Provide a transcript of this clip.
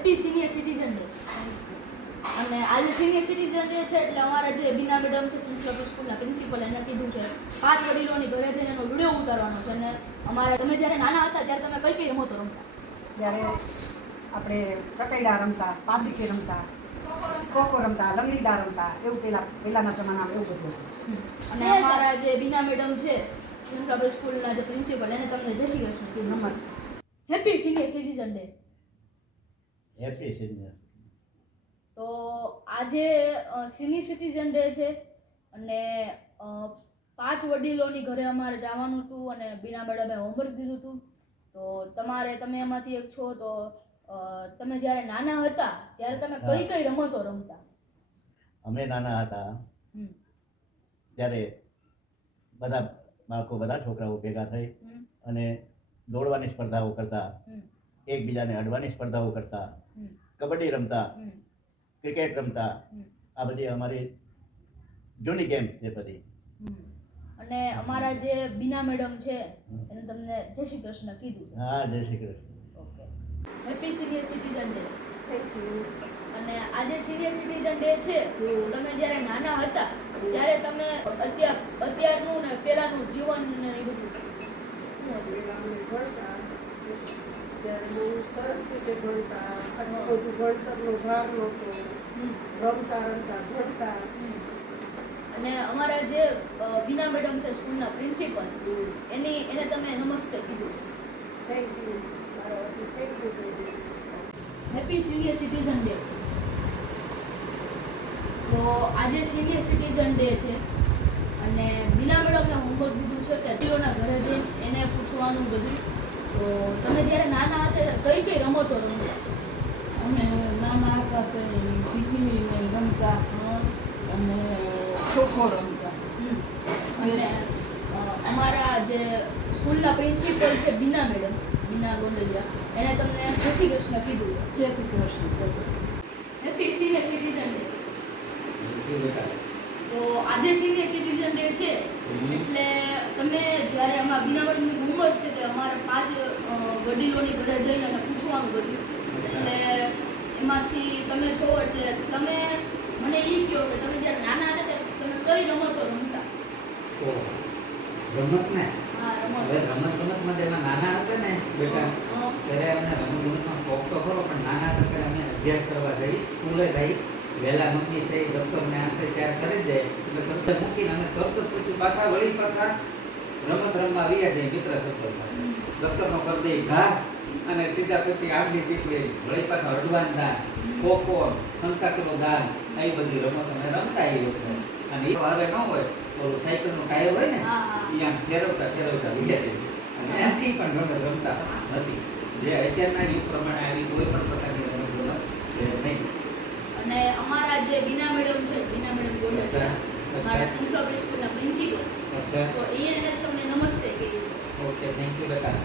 Happy senior citizen day. અને આજે senior citizen day છે એટલે અમારા જે બીના મેડમ છે સેન્ટ્રલ સ્કૂલના પ્રિન્સિપલ એને કીધું છે 5 વડીલોની ઘરે જઈને એનો વિડીયો ઉતારવાનો છે. અને અમારા તમે જ્યારે નાના હતા ત્યારે તમે કઈ કઈ રમતો રમતા? ત્યારે આપણે ચકૈડા રમતા, પાંચીકી રમતા, ખોખો રમતા, લંગડીદા રમતા, એવું પહેલાના જમાનામાં એવું બધું હતું. અને અમારા જે બીના મેડમ છે સેન્ટ્રલ સ્કૂલના જે પ્રિન્સિપલ એને તમને જય શ્રી કૃષ્ણ કીધું. નમસ્તે. Happy senior citizen day. Happy senior. તો આજે સિનિયર સિટીઝન ડે છે અને 5 વડીલોની ઘરે અમારે જવાનું હતું અને બીના મેડમે હોમવર્ક દીધું હતું. તો તમે એમાંથી એક છો, તો તમે જ્યારે નાના હતા ત્યારે તમે કઈ કઈ રમતો રમતા? અમે નાના હતા ત્યારે બધા બાળકો, બધા છોકરાઓ ભેગા થઈ અને દોડવાની સ્પર્ધાઓ કરતા, એકબીજાને અડવાની સ્પર્ધાઓ કરતા, કબડ્ડી રમતા, ક્રિકેટ રમતા. આ બધી અમારી જૂની ગેમ છે બધી. અને અમારા જે બીના મેડમ છે એને તમને જય શ્રી કૃષ્ણ કીધું. હા, જય Shri Krishna. Okay. Happy senior citizen day. Thank you. અને આજે સિનિયર સિટીઝન ડે છે, તમે જ્યારે નાના હતા ત્યારે તમે અત્યારનું ને પહેલાનું જીવન ને એ બધું શું હતું? ભણતા ત્યારે બહુ સરસ રીતે ભણતા, અને બધું ભણતરનો ભાર નહોતો, રમતા ભણતા. અને અમારા જે બીના મેડમ છે સ્કૂલના પ્રિન્સિપલ એને તમે નમસ્તે કીધું. Thank you. મારા વતી thank you. Happy senior citizen day. તો આજે સિનિયર સિટીઝન ડે છે અને બીના મેડમને હોમવર્ક દીધું છે કે તેઓના ઘરે જઈને એને પૂછવાનું બધું. તો તમે જ્યારે નાના હતા કઈ કઈ રમતો રમતા? અમે નાના હતા તે વીજળીને રમતા અને ખોખો રમતા. અને અમારા જે સ્કૂલના પ્રિન્સિપલ છે બીના મેડમ, બીના ગોંડલિયા, એણે તમને જય શ્રી કૃષ્ણ કીધું. જય Shri Krishna. Happy senior citizen day. તો આજે સિનિયર સિટીઝન ડે છે એટલે તમે જ્યારે આમાં બીના મેડમની હોમવર્ક છે તે અમારે 5 વડીલોની ઘરે જઈને અને પૂછવાનું બધું. એટલે એમાંથી તમે છો એટલે તમે મને એ કહો કે તમે જ્યારે નાના હતા ત્યારે તમે કઈ રમતો રમતા? રમત ને હા, હવે રમત. રમત એમાં નાના હતા ને બેટા, ત્યારે અમને રમતગમતનો શોખ તો ખરો, પણ નાના હતા ત્યારે અમે અભ્યાસ કરવા જઈ, સ્કૂલે જઈ, વહેલા મમ્મી છે એ દફતરને આંખે ત્યારે કરી દે એટલે તરત મૂકીને અમે તરત જ પછી પાછા રમત રમવા આવ્યા જઈએ મિત્ર સર્કલ સાથે. દફતરનો કરી દઈ ઘા અને સીધા પછી આગલી પીપળી વળી પાછા અડવાન દાન, ખોખો, સંતાકડો દાન, આવી બધી રમત અમે રમતા એ વખતે. અને એ હવે ન હોય તો સાયકલનો ટાયર હોય ને એ આમ ફેરવતા વિયા જઈએ અને એનાથી પણ રમત રમતા નથી. જે અત્યારના યુગ પ્રમાણે આવી કોઈ પણ પ્રકારની રમત છે નહીં. અને અમારા જે બીના મેડમ છે, બીના મેડમ ગોંડલિયા, અમારા સેન્ટ્રલ સ્કૂલના પ્રિન્સિપલ, અચ્છા, તો એને તમે નમસ્તે કીધું. ઓકે, થેન્ક યુ બેટા.